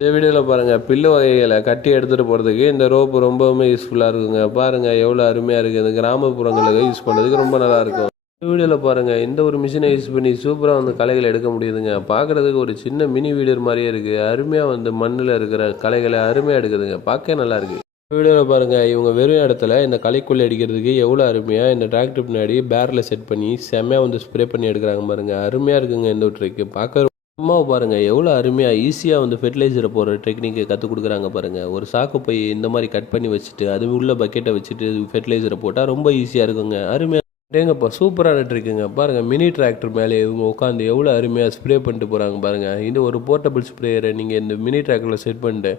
இந்த வீடியோவில் பாருங்கள் பில்லு வகைகளை கட்டி எடுத்துகிட்டு போகிறதுக்கு இந்த ரோப்பு ரொம்பவுமே யூஸ்ஃபுல்லாக இருக்குங்க. பாருங்கள் எவ்வளோ அருமையாக இருக்குது இந்த கிராமப்புறங்களுக்கு யூஸ் பண்ணுறதுக்கு ரொம்ப நல்லாயிருக்கும் இந்த வீடியோவில் பாருங்கள் இந்த ஒரு மிஷினை யூஸ் பண்ணி சூப்பராக வந்து களைகளை எடுக்க முடியுதுங்க. பார்க்குறதுக்கு ஒரு சின்ன மினி வீடியோ மாதிரியே இருக்குது அருமையாக வந்து மண்ணில் இருக்கிற களைகளை அருமையாக எடுக்குதுங்க. பார்க்க நல்லாயிருக்கு வீடியோவில் பாருங்கள் இவங்க வெறும் இடத்துல இந்த களைக்குள்ளே அடிக்கிறதுக்கு எவ்வளோ அருமையாக இந்த டிராக்டர் பின்னாடி பேரில் செட் பண்ணி செம்மையாக வந்து ஸ்ப்ரே பண்ணி எடுக்கிறாங்க பாருங்கள் அருமையாக இருக்குங்க இந்த ஒரு ட்ரிக்கு பார்க்க அம்மாவை பாருங்கள் எவ்வளோ அருமையாக ஈஸியாக வந்து ஃபெர்டிலைசரை போடுற டெக்னிக்கை கற்றுக் கொடுக்குறாங்க பாருங்கள் ஒரு சாக்கு பை இந்த மாதிரி கட் பண்ணி வச்சுட்டு அது உள்ள பக்கெட்டை வச்சுட்டு ஃபெர்டிலைசரை போட்டால் ரொம்ப ஈஸியாக இருக்குங்க. அருமையாக ஏங்கப்பா சூப்பரான ட்ரிக்குங்க பாருங்கள் மினி டிராக்டர் மேலே இவங்க உட்காந்து எவ்வளோ அருமையாக ஸ்ப்ரே பண்ணிட்டு போகிறாங்க பாருங்கள் இந்த ஒரு போர்ட்டபிள் ஸ்ப்ரேயரை நீங்கள் இந்த மினி டிராக்டரில் செட் பண்ணிட்டு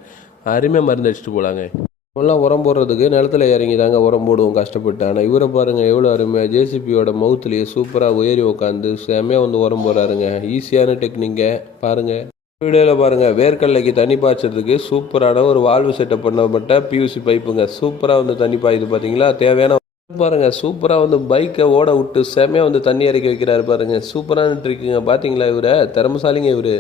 அருமையாக மருந்து அடிச்சுட்டு போகலாங்க இப்போல்லாம் உரம் போடுறதுக்கு நிலத்துல இறங்கி தாங்க உரம் போடுவோம் கஷ்டப்பட்டு. ஆனால் இவரை பாருங்கள் எவ்வளோ அருமையாக ஜேசிபியோட மவுத்துலேயே சூப்பராக உயரி உட்காந்து செம்மையாக வந்து உரம் போடுறாருங்க. ஈஸியான டெக்னிக்கை பாருங்கள் வீடியோவில் பாருங்கள் வேர்க்கடலைக்கு தண்ணி பாய்ச்சறதுக்கு சூப்பரான ஒரு வால்வு செட்டப் பண்ணப்பட்ட பியூசி பைப்புங்க. சூப்பராக வந்து தண்ணி பாயுது பார்த்தீங்களா தேவையான பாருங்க சூப்பராக வந்து பைக்கை ஓட விட்டு செம்மையாக வந்து தண்ணி இறக்கி வைக்கிறாரு பாருங்க. சூப்பரான ட்ரிக்குங்க பார்த்தீங்களா இவரை? திறமசாலிங்க இவர்.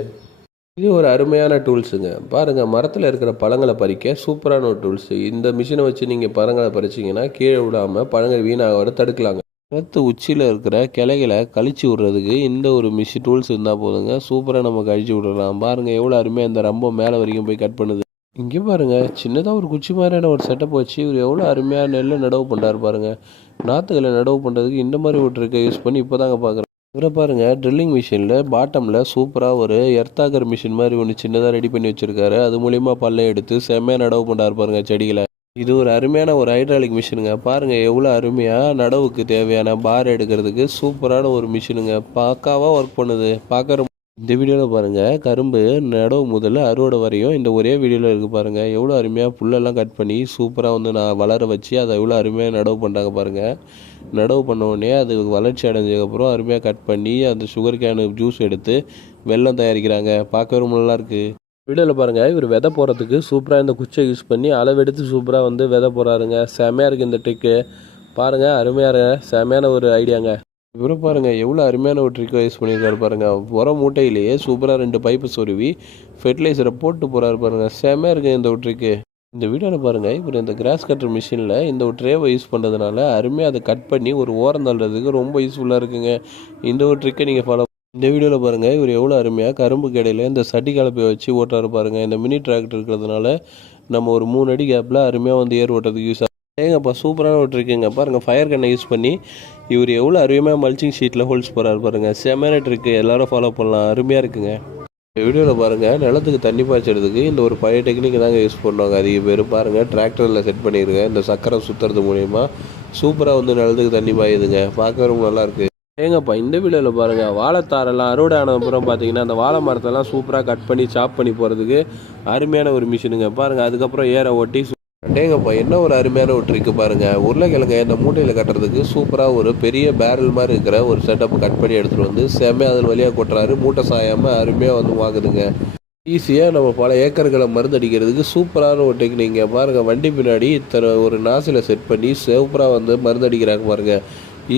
இது ஒரு அருமையான டூல்ஸுங்க. பாருங்கள் மரத்தில் இருக்கிற பழங்களை பறிக்க சூப்பரான ஒரு டூல்ஸு. இந்த மிஷினை வச்சு நீங்கள் பழங்களை பறிச்சீங்கன்னா கீழே விடாமல் பழங்கள் வீணாக தடுக்கலாங்க. மரத்து உச்சியில் இருக்கிற கிளைகளை கழிச்சு விடுறதுக்கு இந்த ஒரு மிஷின் டூல்ஸ் இருந்தால் போதுங்க. சூப்பராக நம்ம கழிச்சு விடலாம். பாருங்கள் எவ்வளோ அருமையாக இந்த ரொம்ப மேலே வரைக்கும் போய் கட் பண்ணுது. இங்கே பாருங்க சின்னதாக ஒரு குச்சி மாதிரியான ஒரு செட்டப் வச்சு இவர் எவ்வளோ அருமையாக நெல்லை நடவு பண்ணுறாரு பாருங்க. நாற்றுகளை நடவு பண்ணுறதுக்கு இந்த மாதிரி ஒரு ட்ரிக்கை யூஸ் பண்ணி இப்போ தாங்க பார்க்குறேன் இவரை பாருங்க ட்ரில்லிங் மிஷினில் பாட்டமில் சூப்பராக ஒரு எர்த்தாகர் மிஷின் மாதிரி ஒன்று சின்னதாக ரெடி பண்ணி வச்சிருக்காரு. அது மூலிமா பல்லை எடுத்து செம்மையாக நடவு பண்ணுறாரு பாருங்க செடிகளை. இது ஒரு அருமையான ஒரு ஹைட்ராலிக் மிஷினுங்க பாருங்க எவ்வளோ அருமையாக நடவுக்கு தேவையான பார் எடுக்கிறதுக்கு சூப்பரான ஒரு மிஷினுங்க பக்காவாக ஒர்க் பண்ணுது. பார்க்குற இந்த வீடியோவில் பாருங்கள் கரும்பு நடவு முதல்ல அறுவடை வரையும் இந்த ஒரே வீடியோவில் இருக்குது பாருங்கள் எவ்வளோ அருமையாக புல்லெல்லாம் கட் பண்ணி சூப்பராக வந்து நான் வளர வச்சு அதை எவ்வளோ அருமையாக நடவு பண்ணுறாங்க பாருங்கள் நடவு பண்ண உடனே அது வளர்ச்சி அடைஞ்சதுக்கப்புறம் அருமையாக கட் பண்ணி அந்த சுகர் கேனு ஜூஸ் எடுத்து வெல்லம் தயாரிக்கிறாங்க. பார்க்கவே ரொம்ப நல்லா இருக்குது வீடியோவில் பாருங்கள் இவர் விதை போகிறதுக்கு சூப்பராக இந்த குச்சை யூஸ் பண்ணி அளவெடுத்து சூப்பராக வந்து விதை போடுறாருங்க. செமையாக இருக்குது இந்த ட்ரிக்கு பாருங்கள் அருமையாக இருங்க செமையான ஒரு ஐடியாங்க இவரை பாருங்க எவ்வளோ அருமையான ஒரு ட்ரிக் யூஸ் பண்ணியிருக்காரு பாருங்க. உரம் மூட்டையிலேயே சூப்பராக ரெண்டு பைப்பு சொருவி ஃபெர்டிலைசரை போட்டு போகிறாரு பாருங்க. செமையாக இருக்கு இந்த ஒரு ட்ரிக்கு இந்த வீடியோவில் பாருங்க இவர் இந்த கிராஸ் கட்டர் மிஷினில் இந்த ஒரு ட்ரேவை யூஸ் பண்ணுறதுனால அருமையாக அதை கட் பண்ணி ஒரு ஓரம் தள்ளுறதுக்கு ரொம்ப யூஸ்ஃபுல்லாக இருக்குங்க. இந்த ஒரு ட்ரிக்கை நீங்கள் ஃபாலோ இந்த வீடியோவில் பாருங்கள் இவர் எவ்வளோ அருமையாக கரும்பு கடையில் இந்த சட்டி கலப்பையை வச்சு ஓட்டுறாரு பாருங்கள் இந்த மினி டிராக்டர் இருக்கிறதுனால நம்ம ஒரு மூணு அடி கேப்பில் அருமையாக வந்து ஏர் ஓட்டுறதுக்கு யூஸ் ஏங்கப்பா சூப்பரான ஒரு ட்ரிக்குங்க பாருங்கள் ஃபயர் கண்ணை யூஸ் பண்ணி இவர் எவ்வளோ அருமையாக மல்ச்சிங் ஷீட்டில் ஹோல்ஸ் போகிறாரு பாருங்கள் செமையான இருக்குது எல்லோரும் ஃபாலோ பண்ணலாம். அருமையாக இருக்குங்க. இந்த வீடியோவில் பாருங்கள் நிலத்துக்கு தண்ணி பாய்ச்சறதுக்கு இந்த ஒரு பழைய டெக்னிக் தாங்க யூஸ் பண்ணுவாங்க. அதிக பேர் பாருங்கள் டிராக்டரில் செட் பண்ணிடுங்க இந்த சக்கரை சுற்றுறது மூலயமா சூப்பராக வந்து நிலத்துக்கு தண்ணி பாயுதுங்க. பார்க்க ரொம்ப நல்லா ஏங்கப்பா இந்த வீடியோவில் பாருங்கள் வாழைத்தாரெல்லாம் அறுவடை ஆனதுக்கப்புறம் பார்த்தீங்கன்னா அந்த வாழை மரத்தெல்லாம் சூப்பராக கட் பண்ணி சாப் பண்ணி போகிறதுக்கு அருமையான ஒரு மிஷினுங்க பாருங்கள் அதுக்கப்புறம் ஏற ஓட்டி டேங்கப்பா என்ன ஒரு அருமையான ஒரு ட்ரிக்கு பாருங்க. உருளைக்கிழங்க இந்த மூட்டையில் கட்டுறதுக்கு சூப்பராக ஒரு பெரிய பேரல் மாதிரி இருக்கிற ஒரு செட்டப் கட் பண்ணி எடுத்துகிட்டு வந்து செம்மையாக அதன் வழியாக கொட்டுறாரு. மூட்டை சாயாமல் அருமையாக வந்து வாங்குதுங்க. ஈஸியாக நம்ம பல ஏக்கர்களை மருந்து அடிக்கிறதுக்கு சூப்பரான ஒரு டெக்னிங்க பாருங்கள் வண்டி பின்னாடி இத்தனை ஒரு நாசில் செட் பண்ணி சூப்பராக வந்து மருந்து அடிக்கிறாங்க பாருங்கள்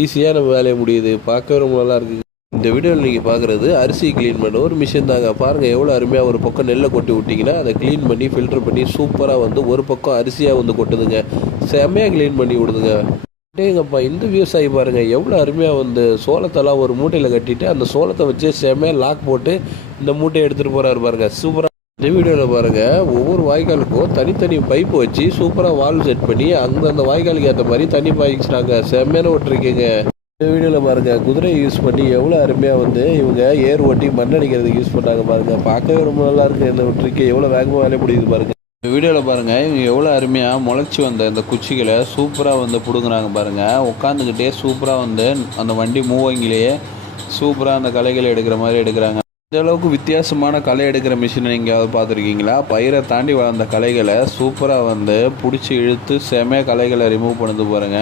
ஈஸியாக நம்ம வேலையை முடியுது. பார்க்கவே ரொம்ப நல்லா இருக்குது இந்த வீடியோவில் நீங்கள் பார்க்குறது அரிசி க்ளீன் பண்ண ஒரு மிஷின் தாங்க. பாருங்கள் எவ்வளோ அருமையாக ஒரு பக்கம் நெல்லை கொட்டி விட்டிங்கன்னா அதை க்ளீன் பண்ணி ஃபில்டர் பண்ணி சூப்பராக வந்து ஒரு பக்கம் அரிசியாக வந்து கொட்டுதுங்க. செம்மையாக க்ளீன் பண்ணி விடுதுங்க. டேங்கப்பா இந்த விவசாயி பாருங்கள் எவ்வளோ அருமையாக வந்து சோளத்தெல்லாம் ஒரு மூட்டையில் கட்டிட்டு அந்த சோளத்தை வச்சு செம்மையாக லாக் போட்டு இந்த மூட்டையை எடுத்துகிட்டு போகிறாரு பாருங்கள் சூப்பராக இந்த வீடியோவில் பாருங்க ஒவ்வொரு வாய்க்காலுக்கும் தனித்தனி பைப்பு வச்சு சூப்பராக வால்வ் செட் பண்ணி அந்தந்த வாய்க்காலுக்கு ஏற்ற மாதிரி தண்ணி பாய்ச்சிட்டாங்க. செம்மையான விட்டுருக்கீங்க இந்த வீடியோவில் பாருங்க குதிரையை யூஸ் பண்ணி எவ்வளோ அருமையாக வந்து இவங்க ஏர் ஓட்டி மண்ணடிக்கிறதுக்கு யூஸ் பண்ணாங்க பாருங்க. பார்க்கவே ரொம்ப நல்லா இருக்குது இந்த ட்ரிக்கு எவ்வளோ வேகமாக வேலை முடியுது பாருங்க. இந்த வீடியோவில் பாருங்க இவங்க எவ்வளோ அருமையாக முளைச்சி வந்த இந்த குச்சிகளை சூப்பராக வந்து பிடுங்குறாங்க பாருங்கள் உட்காந்துக்கிட்டே சூப்பராக வந்து அந்த வண்டி மூவங்கிலேயே சூப்பராக அந்த களைகளை எடுக்கிற மாதிரி எடுக்கிறாங்க. இந்த அளவுக்கு வித்தியாசமான களை எடுக்கிற மிஷினை எங்கேயாவது பார்த்துருக்கீங்களா? பயிரை தாண்டி வளர்ந்த களைகளை சூப்பராக வந்து பிடிச்சி இழுத்து செமையாக களைகளை ரிமூவ் பண்ணுது பாருங்க.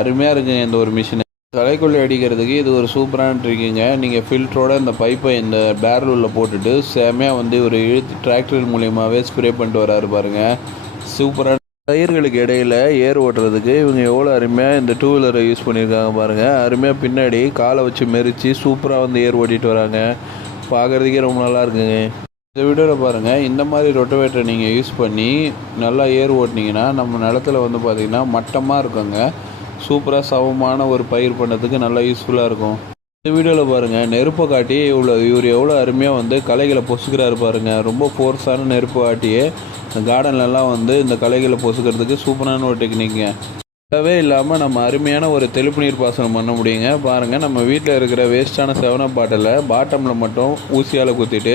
அருமையாக இருக்குங்க இந்த ஒரு மிஷினை தலைக்குள்ளே அடிக்கிறதுக்கு இது ஒரு சூப்பரான ட்ரிக்குங்க நீங்கள் ஃபில்டரோட இந்த பைப்பை இந்த பேரல் உள்ள போட்டுட்டு செமையாக வந்து ஒரு இழுத்து டிராக்டர் மூலியமாகவே ஸ்ப்ரே பண்ணிட்டு வராரு பாருங்கள் சூப்பரான டயர்களுக்கு இடையில ஏர் ஓட்டுறதுக்கு இவங்க எவ்வளோ அருமையாக இந்த டூ வீலரை யூஸ் பண்ணியிருக்காங்க பாருங்கள் அருமையாக பின்னாடி காலை வச்சு மெரிச்சு சூப்பராக வந்து ஏர் ஓட்டிட்டு வராங்க. பார்க்குறதுக்கே ரொம்ப நல்லா இருக்குங்க. இந்த வீடியோவில் பாருங்கள் இந்த மாதிரி ரொட்டவேட்டரை நீங்கள் யூஸ் பண்ணி நல்லா ஏர் ஓட்டினீங்கன்னா நம்ம நிலத்துல வந்து பார்த்திங்கன்னா மட்டமாக இருக்குங்க. சூப்பராக சமமான ஒரு பயிர் பண்ணுறதுக்கு நல்லா யூஸ்ஃபுல்லாக இருக்கும். இந்த வீடியோவில் பாருங்கள் நெருப்பை காட்டி இவ்வளோ இவர் எவ்வளோ அருமையாக வந்து களைகளை பொசுக்கிறாரு பாருங்கள் ரொம்ப ஃபோர்ஸான நெருப்பு காட்டியே இந்த கார்டன்லலாம் வந்து இந்த களைகளை பொசுக்கிறதுக்கு சூப்பரான ஒரு டெக்னிக்குங்க தேவை இல்லாமல் நம்ம அருமையான ஒரு தெளிப்பு நீர் பாசனம் பண்ண முடியுங்க. பாருங்கள் நம்ம வீட்டில் இருக்கிற வேஸ்ட்டான செவனப் பாட்டிலை பாட்டமில் மட்டும் ஊசியால் குத்திட்டு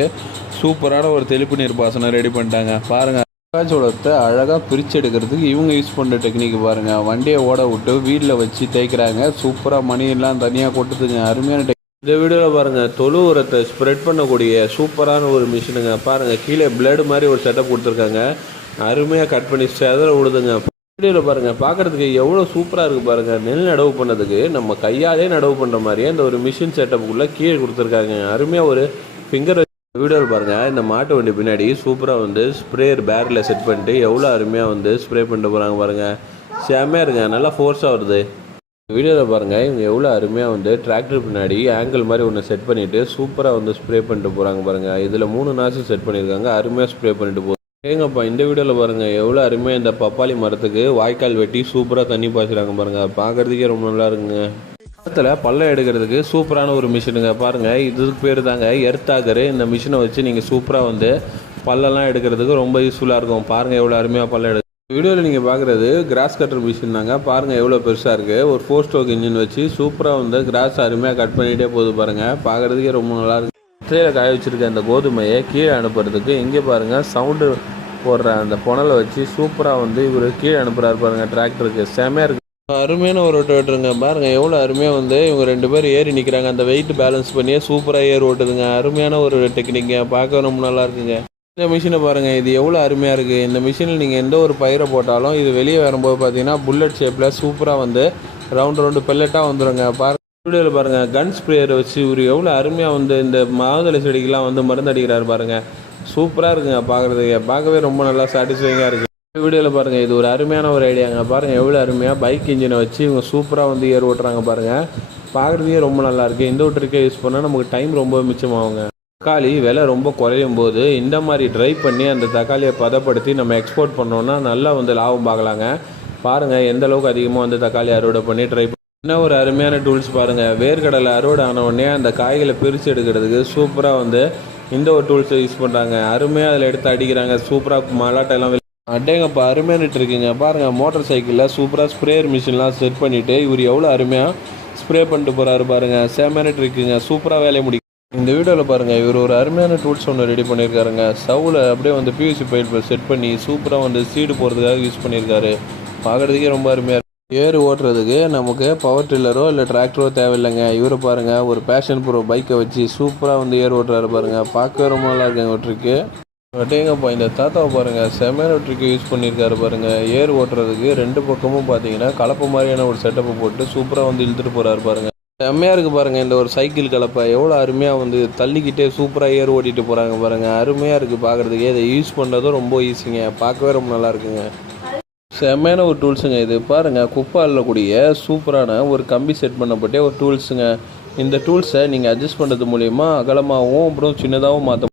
சூப்பரான ஒரு தெளிப்பு நீர் பாசனம் ரெடி பண்ணிட்டாங்க. பாருங்கள் மக்காச்சோளத்தை அழகாக பிரித்து எடுக்கிறதுக்கு இவங்க யூஸ் பண்ணுற டெக்னிக் பாருங்கள் வண்டியை ஓட விட்டு வீட்டில் வச்சு தேய்க்கிறாங்க. சூப்பராக மணியெல்லாம் தனியாக கொட்டுதுங்க. அருமையான டெக் இந்த வீடியோவில் பாருங்கள் தொழு உரத்தை ஸ்ப்ரெட் பண்ணக்கூடிய சூப்பரான ஒரு மிஷினுங்க பாருங்கள் கீழே பிளேடு மாதிரி ஒரு செட்டப் கொடுத்துருக்காங்க. அருமையாக கட் பண்ணி செதற விடுதுங்க. வீடியோவில் பாருங்கள் பார்க்குறதுக்கு எவ்வளோ சூப்பராக இருக்குது பாருங்கள் நெல் நடவு பண்ணதுக்கு நம்ம கையாலே நடவு பண்ணுற மாதிரியே அந்த ஒரு மிஷின் செட்டப்புக்குள்ளே கீழே கொடுத்துருக்காங்க. அருமையாக ஒரு ஃபிங்கர் வீடியோவில் பாருங்கள் இந்த மாட்டு வண்டி பின்னாடி சூப்பராக வந்து ஸ்ப்ரேயர் பேரில் செட் பண்ணிட்டு எவ்வளோ அருமையாக வந்து ஸ்ப்ரே பண்ணிட்டு போகிறாங்க பாருங்கள் செம்மையாக இருங்க நல்லா ஃபோர்ஸாக வருது. வீடியோவில் பாருங்கள் இவங்க எவ்வளோ அருமையாக வந்து டிராக்டர் பின்னாடி ஆங்கிள் மாதிரி ஒன்று செட் பண்ணிவிட்டு சூப்பராக வந்து ஸ்ப்ரே பண்ணிட்டு போகிறாங்க பாருங்கள் இதில் மூணு நாசி செட் பண்ணியிருக்காங்க அருமையாக ஸ்ப்ரே பண்ணிட்டு போ ஏங்கப்பா இந்த வீடியோவில் பாருங்கள் எவ்வளோ அருமையாக இந்த பப்பாளி மரத்துக்கு வாய்க்கால் வெட்டி சூப்பராக தண்ணி பாய்ச்சிறாங்க பாருங்கள் பார்க்குறதுக்கே ரொம்ப நல்லா இருக்குங்க. மரத்தில் பள்ளம் எடுக்கிறதுக்கு சூப்பரான ஒரு மிஷினுங்க. பாருங்கள் இதுக்கு பேர் தாங்க எர்த்தாகரு. இந்த மிஷினை வச்சு நீங்கள் சூப்பராக வந்து பல்லெல்லாம் எடுக்கிறதுக்கு ரொம்ப யூஸ்ஃபுல்லாக இருக்கும். பாருங்கள் எவ்வளோ அருமையாக பள்ளம் எடு வீடியோவில் நீங்கள் பார்க்குறது கிராஸ் கட்டர் மிஷின் தாங்க. பாருங்கள் எவ்வளோ பெருசாக இருக்குது ஒரு ஃபோர் ஸ்ட்ரோக் இன்ஜின் வச்சு சூப்பராக வந்து கிராஸ் அருமையாக கட் பண்ணிகிட்டே போகுது பாருங்கள் பார்க்குறதுக்கே ரொம்ப நல்லா இருக்கு. காய வச்சுருக்க அந்த கோதுமையை கீழே அனுப்புறதுக்கு இங்கே பாருங்கள் சவுண்டு போடுற அந்த புனலை வச்சு சூப்பராக வந்து இவர் கீழே அனுப்புகிறாரு பாருங்கள் டிராக்டருக்கு செமையாக இருக்கு. அருமையான ஒரு ஓட்டுங்க பாருங்க எவ்வளோ அருமையாக வந்து இவங்க ரெண்டு பேர் ஏறி நிற்கிறாங்க அந்த வெயிட் பேலன்ஸ் பண்ணியே சூப்பராக ஏறி ஓட்டுதுங்க. அருமையான ஒரு டெக்னிக்கு பார்க்க ரொம்ப நல்லா இருக்குங்க. இந்த மிஷினை பாருங்கள் இது எவ்வளோ அருமையாக இருக்குது இந்த மிஷினில் நீங்கள் எந்த ஒரு பயிரை போட்டாலும் இது வெளியே வரும்போது பார்த்தீங்கன்னா புல்லட் ஷேப்பில் சூப்பராக வந்து ரவுண்டு ரவுண்டு பெல்லட்டாக வந்துடுங்க பாருங்க வீடியோவில் பாருங்கள் கன் ஸ்ப்ரேயரை வச்சு இவர் எவ்வளோ அருமையாக வந்து இந்த மாதுளை செடிக்கெலாம் வந்து மருந்து அடிக்கிறாரு பாருங்கள் சூப்பராக இருக்குங்க பார்க்குறதுக்கு. பார்க்கவே ரொம்ப நல்லா சாட்டிஸ்ஃபைங்காக இருக்குது வீடியோவில் பாருங்கள் இது ஒரு அருமையான ஒரு ஐடியாங்க பாருங்கள் எவ்வளோ அருமையாக பைக் இன்ஜினை வச்சு இவங்க சூப்பராக வந்து ஏர் ஓட்டுறாங்க பாருங்கள் பார்க்குறதுக்கே ரொம்ப நல்லாயிருக்கு இந்த ட்ரிக்கை யூஸ் பண்ணால் நமக்கு டைம் ரொம்ப மிச்சமாகுங்க. தக்காளி விலை ரொம்ப குறையும் போது இந்த மாதிரி ட்ரை பண்ணி அந்த தக்காளியை பதப்படுத்தி நம்ம எக்ஸ்போர்ட் பண்ணோன்னா நல்லா வந்து லாபம் பார்க்கலாங்க. பாருங்கள் எந்த அளவுக்கு அதிகமாக வந்து தக்காளி அறுவடை பண்ணி ட்ரை என்ன ஒரு அருமையான டூல்ஸ் பாருங்கள் வேர்க்கடலை அறுவடை ஆனவுடனே அந்த காய்களை பிரித்து எடுக்கிறதுக்கு சூப்பராக வந்து இந்த ஒரு டூல்ஸை யூஸ் பண்ணுறாங்க அருமையாக அதில் எடுத்து அடிக்கிறாங்க. சூப்பராக மலாட்டெல்லாம் அட்டேங்கப்பா அருமையானிட்டு இருக்கீங்க பாருங்கள் மோட்டார் சைக்கிளில் சூப்பராக ஸ்ப்ரேயர் மிஷின்லாம் செட் பண்ணிவிட்டு இவர் எவ்வளோ அருமையாக ஸ்ப்ரே பண்ணிட்டு போகிறாரு பாருங்கள் சேமியானிட்டு இருக்குங்க. சூப்பராக வேலையை முடிக்கும் இந்த வீடியோவில் பாருங்கள் இவர் ஒரு அருமையான டூல்ஸ் ஒன்று ரெடி பண்ணியிருக்காருங்க சவுல அப்படியே வந்து பியூசி பைப் செட் பண்ணி சூப்பராக வந்து சீடு போகிறதுக்காக யூஸ் பண்ணியிருக்காரு பார்க்குறதுக்கே ரொம்ப அருமையாக இருக்கும் ஏர் ஓட்டுறதுக்கு நமக்கு பவர் டில்லரோ இல்லை டிராக்டரோ தேவையில்லைங்க. இவரை பாருங்கள் ஒரு பேஷன் ப்ரோ பைக்கை வச்சு சூப்பராக வந்து ஏர் ஓட்டுறாரு பாருங்கள் பார்க்கவே ரொம்ப நல்லா இருக்குங்க ஓட்டுருக்கு அட்டேங்கப்பா இந்த தாத்தாவை பாருங்கள் செமையான ட்ரிக்கு யூஸ் பண்ணியிருக்காரு பாருங்கள் ஏர் ஓட்டுறதுக்கு ரெண்டு பக்கமும் பார்த்தீங்கன்னா கலப்பை மாதிரியான ஒரு செட்டப்பை போட்டு சூப்பராக வந்து இழுத்துட்டு போகிறாரு பாருங்கள் செம்மையாக இருக்குது பாருங்கள் இந்த ஒரு சைக்கிள் கலப்பை. எவ்வளோ அருமையாக வந்து தள்ளிக்கிட்டே சூப்பராக ஏர் ஓட்டிட்டு போகிறாங்க பாருங்கள் அருமையாக இருக்குது பார்க்குறதுக்கே இதை யூஸ் பண்ணுறதும் ரொம்ப ஈஸிங்க பார்க்கவே ரொம்ப நல்லா இருக்குங்க. செம்மையான ஒரு டூல்ஸுங்க இது. பாருங்கள் குப்பாலில் கூடிய சூப்பரான ஒரு கம்பி செட் பண்ணப்பட்டே ஒரு டூல்ஸுங்க இந்த டூல்ஸை நீங்கள் அட்ஜஸ்ட் பண்ணுறது மூலிமா அகலமாகவும் அப்புறம் சின்னதாகவும் மாற்ற